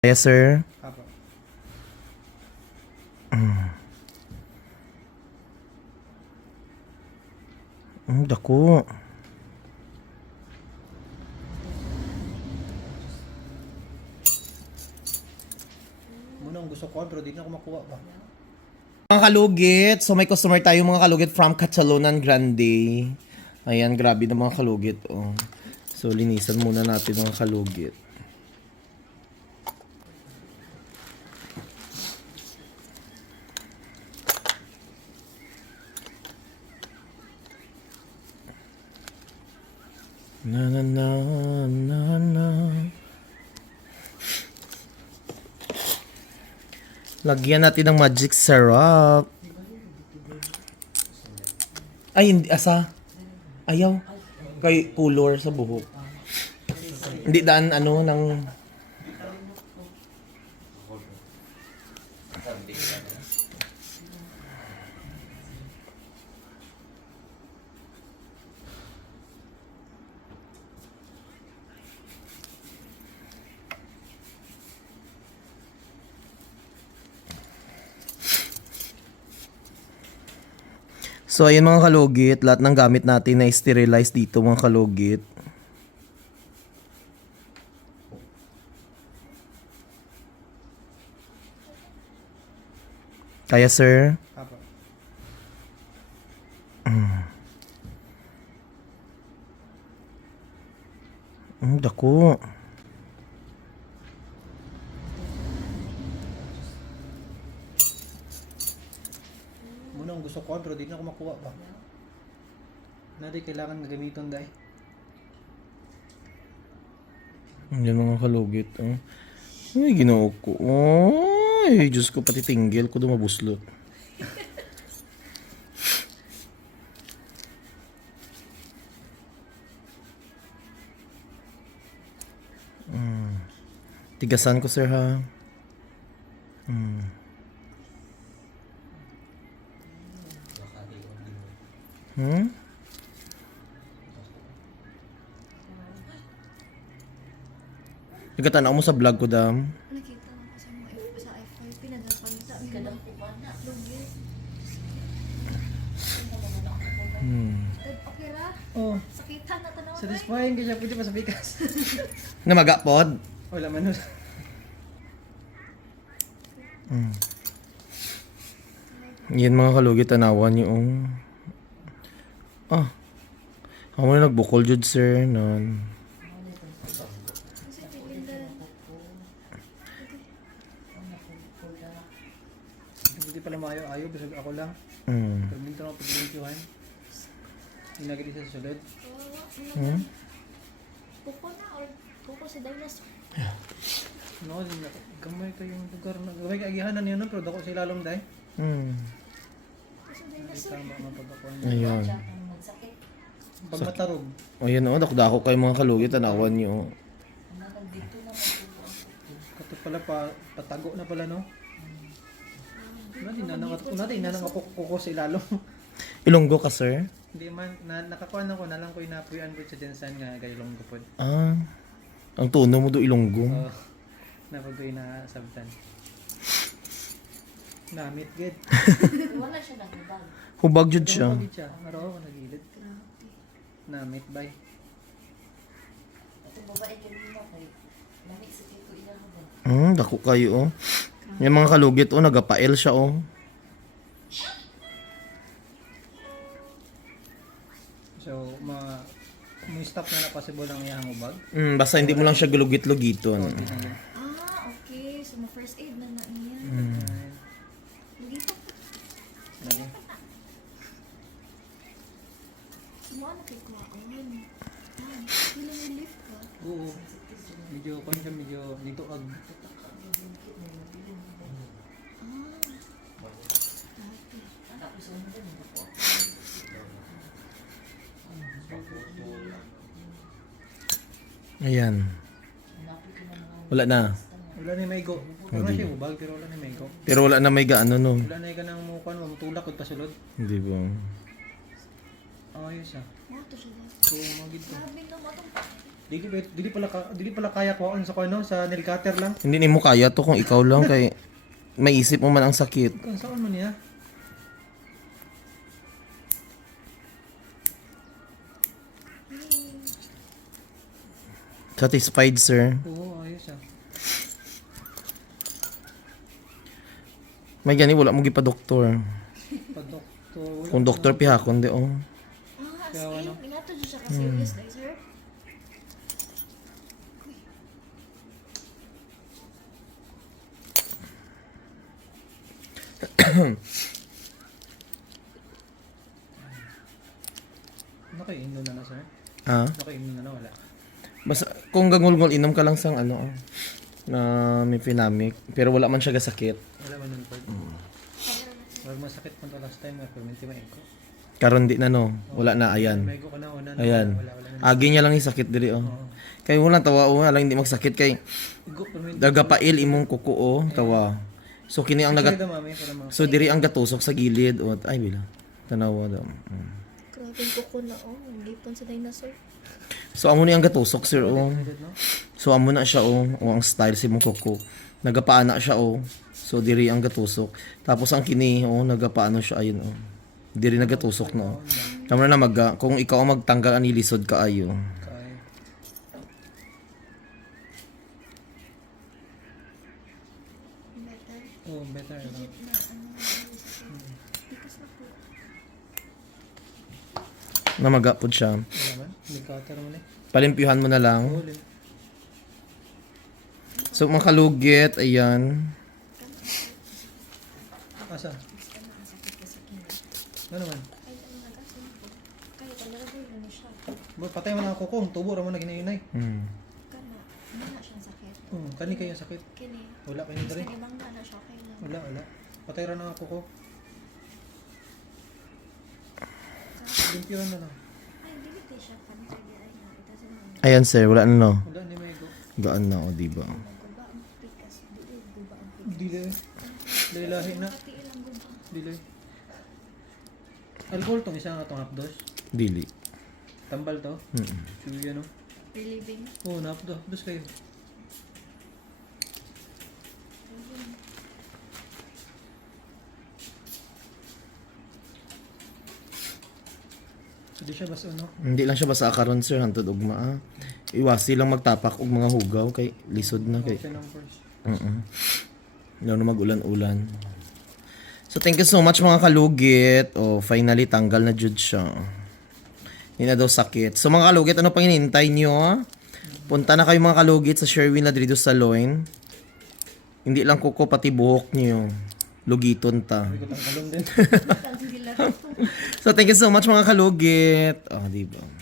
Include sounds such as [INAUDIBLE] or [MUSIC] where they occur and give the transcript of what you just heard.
Yes, sir. Apo. Mm, dako. Muna ang gusto ko pero di na ako makuha ba. Mga kalugit, so may customer tayo mga kalugit from Catalonan Grande. Ayan, grabe na mga kalugit. Oh. So, linisan muna natin mga kalugit. Na na na na na Lagyan natin ng magic syrup. Ay, hindi. Asa? Ayaw. Kay color sa buhok. Hindi daan ano ng... So, ayun mga kalugit. Lahat ng gamit natin na sterilize dito mga kalugit. Kaya sir? Apo. Mm, dako. Ang gusto ko pero di na ako makuha ba. Na di kailangan gagamiton dai. Yan mga kalugit. Oh. Ay, ginoo ko. Ay, Diyos ko, pati tinggil ko dumabuslot. [LAUGHS] Mm. Tigasan ko, sir, ha? Mm. Hmm? Nagkatanaw mo sa vlog ko, dam. Nakita ko sa mga F sa FYP nagapalita. Kadang po ba na? Hmm. Okay ra? Oh, Sakitan na tanaw. satisfying kaya pwede pa sa bigas. [LAUGHS] Namaga pod. Wala man nun. Mm. Yan mga kalugit tanawan yung Ah. Ako na nagbukol jud sir tiwindan. Pwede pala maayo ayo bisag ako lang. Mm. Pero minto na paglimpyuhan. Inagadi sa sulod. Hmm? Kuko na or kuko si dinosaur. No, na gamay kayong lugar na gamay kay agihanan niyo no pero dako si lalong dai. Mm. Tama nga pagkakuan. Ayun. Pag matarog, Ayun oh, dako kay mga kalugit tanawan niyo. kato pala pa patago na pala no. Una din na nang una din na nang kuko si lalong. [LAUGHS] Ilonggo ka sir? Hindi man na, nakakuan ako na lang ko na pre-an sa Jensen nga gaylong ko pod. Ah. Ang tono mo do ilonggo. So, napagoy na sabtan. Namit gid. [LAUGHS] Wala siya nagbag. Hubag jud siya. Araw ko nagilid. Namit bay. Ito babae kanina kay Lami sa tito ila mo ba? Mm, dako kayo oh. Yung mga kalugit oh, nagapael siya oh. So, ma mo stop na na possible ang iyang ubag. Mm, basta hindi mo lang siya gulugit-lugiton. Ah, okay. So, ma first aid na na niya. Mm. Dito. Lagi. Sumuha na kay Kuwaon. Ah, pila may lift ka. Oo. Medyo kon siya medyo dito ag Ayan. Wala na. wala ni may go. Pero na siya ubag pero wala ni may go. Pero wala na may gaano no. Wala na ka nang mo kan mo tulak ug pasulod. Hindi ba? Ayos ah. Mo to siya. So, magid to. Grabe no, matong Dili, dili pala ka, dili pala kaya ko sa ano sa nail cutter lang. Hindi ni mo kaya to kung ikaw lang kay maisip mo man ang sakit. Kung saan man niya? Satisfied, sir. Oo, ayos ah. May gani wala mo gipa doktor. Pa doktor. Kung doktor pihakon di oh. Ah, in, ano? inato dyan siya ka-serious [COUGHS] dahil, sir. Nakainom na na sir. Ha? Nakainom na na wala. Basta kung gangulngol inom ka lang sang ano oh, na may pinamic pero wala man siya gasakit. Wala man nun pag. Wag masakit man to last time nga perminti maingko. Karon di na no. Wala na ayan. May ko ka na una. na, Ayan. Agi niya lang yung sakit diri oh. Kay wala tawa oh, lang hindi magsakit kay perminti. dagapail imong kuko oh, tawa. So kini ang nagat So diri ang gatusok sa gilid o ay bila. Tanawa daw. Mm. Grabe kuko na, oh. Gipon sa dinosaur. So amo ni ang gatusok sir oh. So amo na siya oh, o ang style si mong kuko. Nagapaana siya oh. So diri ang gatusok. Tapos ang kini oh nagapaano siya ayun oh. Diri nagatusok no. Tama na mag kung ikaw ang magtanggal ani lisod ka ayo. Oh, better. Na. Namagapod siya. Eh. Palimpyuhan mo na lang. So mga kalugit, ayan. Asa? Na siya. Bo, patay man ako kung tubo ra man na ginayunay. Hmm. Kana, wala siyang sakit. Hmm, kani kayo sakit. Kini, Wala kayo mas diri. kanimang na na siya kayo. Wala, wala. Patay ra na ako ko. Limpiran na lang. Ayan sir, wala na no. Wala ni may go. Gaan na o, diba? Ang pikas. Dili. Dili lahi na. Dili. Alcohol tong isa nga tong hapdos. Dili. Tambal to. Mm-mm. Chewy ano. Reliving. Oh, napdo. Hapdos kayo. Hindi siya bas ano. Hindi lang siya basta karon sir, hantod ugma ah. Iwasi lang magtapak og mga hugaw kay lisod na kay. Siya ng first. Mm. Lalo mag-ulan-ulan. So thank you so much mga kalugit. Oh, finally tanggal na jud siya. Hindi na daw sakit. So mga kalugit, ano pang hinihintay niyo? ah? Punta na kayo mga kalugit sa Sherwin Ladrido Salon. Hindi lang kuko pati buhok niyo. Lugiton ta. [LAUGHS] [LAUGHS] So thank you so much mga kalugit. Oh, di ba?